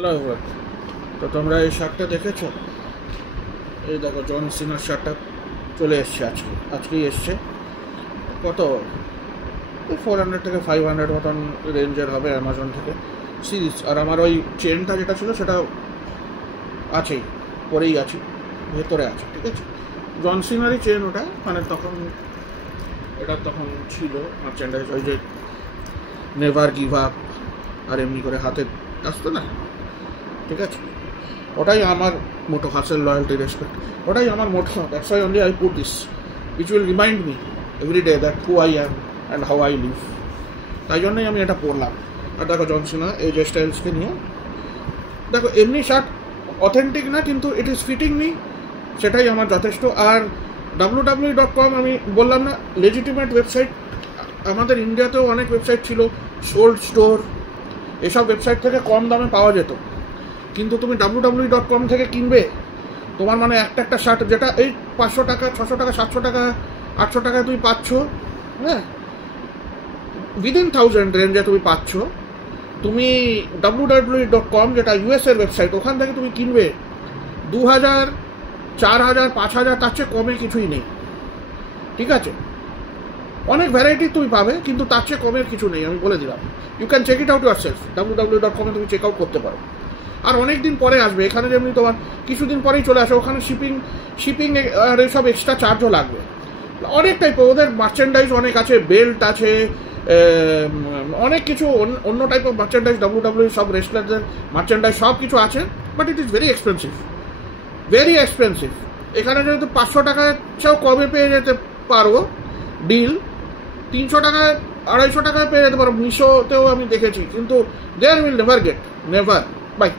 Hello everyone, তো তোমরা এই শার্টটা দেখেছো? এই দেখো, জন সিনার শার্টটা চলে এসছে আজকেই এসছে। কত 400 থেকে 500 মতন রেঞ্জের হবে অ্যামাজন থেকে সিরিজ। আর আমার ওই চেনটা যেটা ছিল সেটা আছেই, পরেই আছি, ভেতরে আছে, ঠিক আছে। জন সিনারই চেন ওটা, মানে তখন এটা তখন ছিল মার্চেন্ডাইজ, ওই যে নেভার গিভ আপ আর এমনি করে হাতে আসতো না, ঠিক আছে। ওটাই আমার মোটো, হাসেল, লয়্যালটি, রেসপেক্ট, ওটাই আমার motto. That's why only I put this, which will remind me every day that who I am and how I live. তাই জন্যই আমি এটা পরলাম। আর দেখো, জন সিনা এজে স্টাইলসকে নিয়ে দেখো, এমনি শার্ট অথেন্টিক না, কিন্তু ইট ইজ ফিটিং মি, সেটাই আমার যথেষ্ট। আর www.com আমি বললাম না, লেজিটিমেট ওয়েবসাইট। আমাদের ইন্ডিয়াতেও অনেক ওয়েবসাইট ছিল, সোল্ড স্টোর, এসব ওয়েবসাইট থেকে কম দামে পাওয়া যেত। কিন্তু তুমি www.com থেকে কিনবে, তোমার মানে একটা শার্ট যেটা এই 500 টাকা, 600 টাকা, 700 টাকা, 800 টাকায় তুমি পাচ্ছ, হ্যাঁ, উইদিন 1000 রেঞ্জে তুমি পাচ্ছ। তুমি www.com, যেটা ইউএসের ওয়েবসাইট, ওখান থেকে তুমি কিনবে 2000, 4000, 5000, তার চেয়ে কমে কিছুই নেই, ঠিক আছে। অনেক ভ্যারাইটি তুমি পাবে, কিন্তু তার চেয়ে কমের কিছু নেই, আমি বলে দিলাম। You can check it out yourself, www.com তুমি চেক আউট করতে পারো। আর অনেক দিন পরে আসবে, এখানে যেমনি তোমার কিছুদিন পরেই চলে আসে, ওখানে শিপিং আর এইসব এক্সট্রা চার্জও লাগবে। অনেক টাইপের ওদের মার্চেন্ডাইজ অনেক আছে, বেল্ট আছে, অনেক কিছু অন্য টাইপের মার্চেন্ডাইজ, ডাব্লিউডাব্লিউ সব রেসলারদের মার্চেন্ডাইজ সব কিছু আছে, but it is very expensive, very expensive. এখানে যেহেতু 500 টাকার চেয়েও কমে পেয়ে যেতে পারো ডিল, 300 টাকায়, 250 টাকায় পেয়ে যেতে পারো, মিশোতেও আমি দেখেছি, কিন্তু there will never get, never. By.